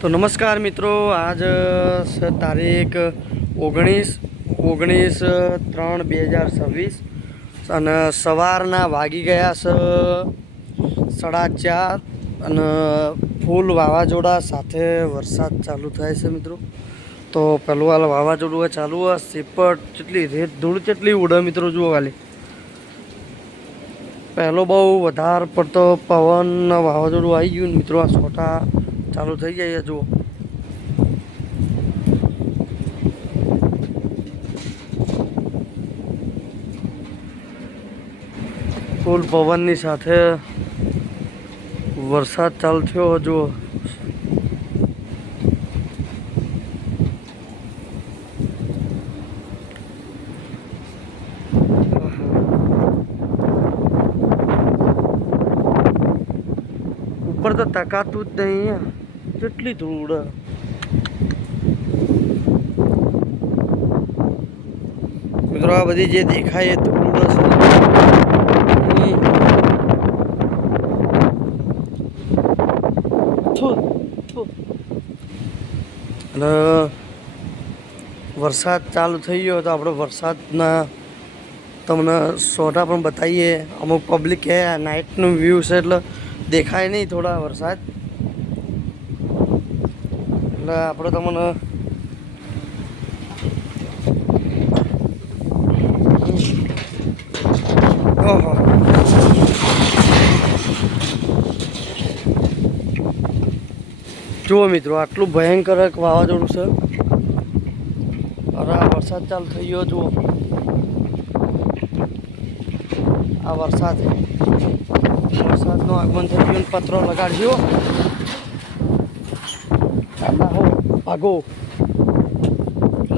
તો નમસ્કાર મિત્રો, આજ છે તારીખ 19/3/2026 અને સવારના વાગી ગયા છે 4:30 અને ફૂલ વાવાઝોડા સાથે વરસાદ ચાલુ થાય છે મિત્રો. તો પહેલું હાલ વાવાઝોડું ચાલુ હોય, સીપટ જેટલી રેત ધૂળ જેટલી ઉડે મિત્રો. જુઓ ખાલી પહેલો બહુ વધારે પડતો પવન વાવાઝોડું આવી ગયું ને મિત્રો. આ છોટા ચાલુ થઈ જાય. જુઓ ફૂલ પવનની સાથે વરસાદ ચાલુ થયો. જુઓ ઉપર તો તકાતું જ નહીં, કેટલી ધૂળ. મિત્રો આ બધી જે દેખાય એ ધૂળ છે. અને વરસાદ ચાલુ થઈ ગયો તો આપણે વરસાદના તમને સોટા પણ બતાવીએ. અમુક પબ્લિક કે નાઇટનું વ્યૂ છે એટલે દેખાય નહીં થોડા વરસાદ, એટલે આપણે તમને ઓહો જુઓ મિત્રો, આટલું ભયંકર વાવાઝોડું છે. અરે આ વરસાદ ચાલુ થઈ ગયો. જુઓ આ વરસાદનું આગમન થઈ ગયું. પત્રો લગાડજો, ભાગો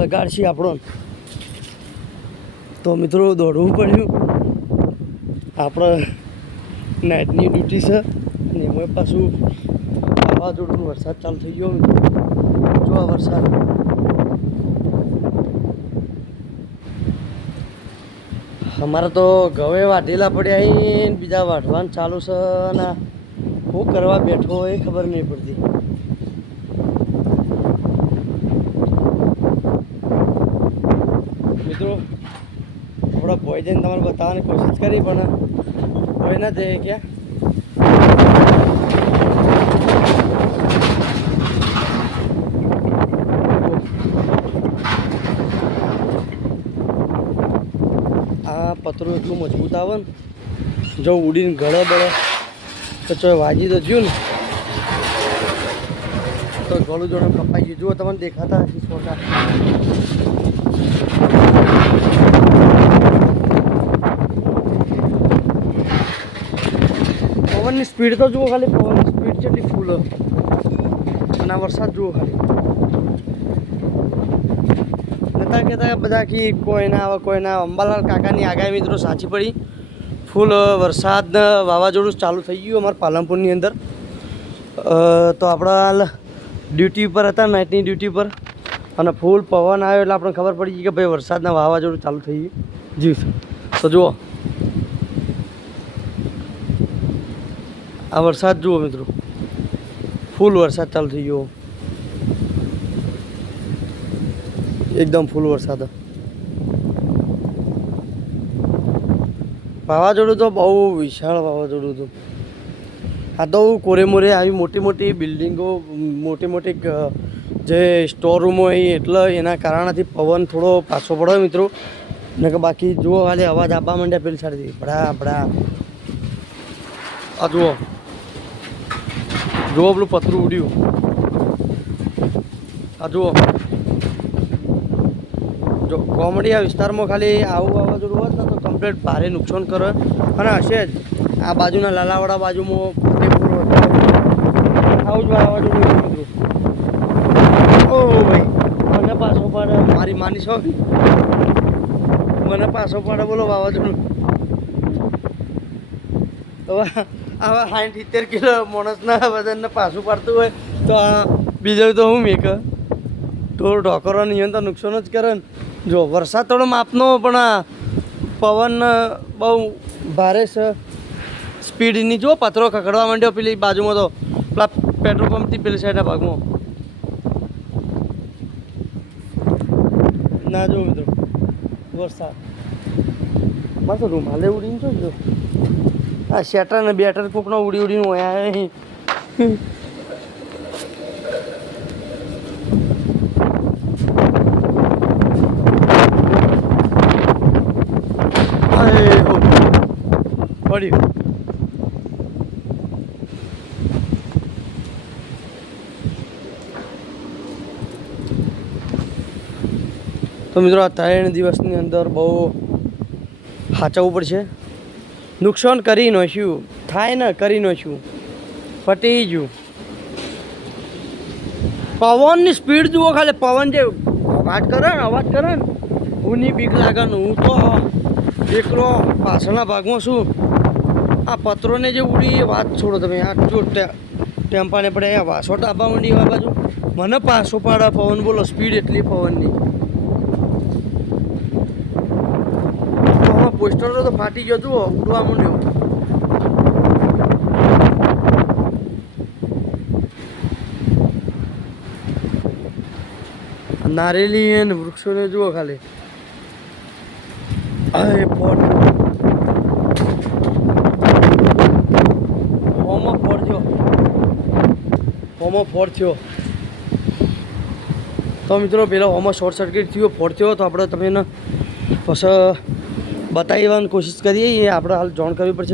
લગાડશી આપણો. તો મિત્રો દોડવું પડ્યું. આપણે નાઇટની ડ્યુટી છે અને એમાં પાછું વાવાઝોડું વરસાદ ચાલુ થઈ ગયો. જો આ વરસાદ અમારે તો ઘવે વાઢેલા પડ્યા અહીં, બીજા વાઢવાનું ચાલુ છે ને શું કરવા બેઠો એ ખબર નહીં પડતી. મિત્રો આપણા ભોય જઈને તમારે બતાવવાની કોશિશ કરી પણ ભોય ના જઈએ ક્યાં. આ પતરું એટલું મજબૂત આવે ને, જો ઉડીને ગળે બળે તો ચો વાજી તો જ્યું ને તો ગળું જોડે કપાઈ ગયું. જુઓ તમને દેખાતા હશે છોટા. પવનની સ્પીડ તો જુઓ ખાલી, પવનની સ્પીડ કેટલી ફૂલ અને આ વરસાદ જુઓ ખાલી. નતા કહેતા બધા કે કોઈ ના આવે કોઈ ના. અંબાલાલ કાકાની આગાહી મિત્રો સાચી પડી. ફૂલ વરસાદ વાવાઝોડું ચાલુ થઈ ગયું અમારા પાલનપુરની અંદર. તો આપણે હાલ ડ્યુટી પર હતા, નાઇટની ડ્યુટી પર, અને ફૂલ પવન આવ્યો એટલે આપણને ખબર પડી ગઈ કે ભાઈ વરસાદના વાવાઝોડું ચાલુ થઈ ગયું. જી તો જુઓ આ વરસાદ જુઓ મિત્રો, ફૂલ વરસાદ ચાલુ થઈ ગયો. એકદમ ફૂલ વરસાદ. વાવાઝોડું તો બહુ વિશાળ વાવાઝોડું હતું. આ તો કોરે મોરે આવી મોટી મોટી બિલ્ડિંગો, મોટી મોટી જે સ્ટોર રૂમો હોય એટલે એના કારણથી પવન થોડો પાછો પડે મિત્રો. ને કે બાકી જુઓ ખાલી અવાજ આપવા માંડ્યા પેલી સાઈડથી ભડા ભડા. આ જુઓ જુઓ પેલું પતરું ઉડ્યું. આ જુઓ જો કોમેડી આ વિસ્તારમાં ખાલી આવું વાવાઝોડું હોત ને તો કમ્પ્લીટ ભારે નુકસાન કરે. અને હશે જ આ બાજુના લાલાવાડા બાજુમાં આવું જ વાવાઝોડું મિત્રો. ઓ ભાઈ મને પાછો પાડે, મારી માની છો મને પાછો પાડે બોલો વાવાઝોડું. તો આવા 60-70 કિલો માણસના વજનને પાછું પાડતું હોય તો આ બીજું તો હું મેક તો ઢોકરો નહીં તો નુકસાન જ કરે ને. જો વરસાદ થોડો માપનો પણ આ પવન બહુ ભારે છે. સ્પીડની જો પથરો ખખડવા માંડ્યો પેલી બાજુમાં, તો પેલા પેટ્રોલ પંપથી પેલી સાઈડના ભાગમાં ના જો મિત્રો વરસાદ મારે તો રૂમાલે ઉડીને છો જો આ શેટર ને બેટર કોકનો ઉડી ઉડીને ઓયા અહીં પડ્યું તો મિત્રો આ 3 દિવસની અંદર બહુ સાચવવું પડશે. નુકસાન કરી નાખ્યું થાય ને કરી નાખ્યું પટી ગયું. પવનની સ્પીડ જુઓ ખાલી પવન જે અવાજ કરે ને હુંની બીક લાગે ને હું તો એકલો પાછળના ભાગમાં છું. આ પત્રોને જે ઉડી એ વાત છોડો તમે. આ જો ટેમ્પાને પડે આ વાસો ટાપા મંડી આ બાજુ મને પાછો પાડે પવન. બોલો સ્પીડ એટલી પવનની. પોસ્ટર તો ફાટી ગયો જુઓ ઉડવા માંડ્યો. નારેલી અને વૃક્ષોને જુઓ ખાલી ફોટ હોમો ફોટ થયો. તો મિત્રો પેલા હોમો શોર્ટ સર્કિટ થયો ફોટ થયો તો આપણે તમે પછી બતાવવાની કોશિશ કરીએ. એ આપણે હાલ જોઈન કરવી પડશે.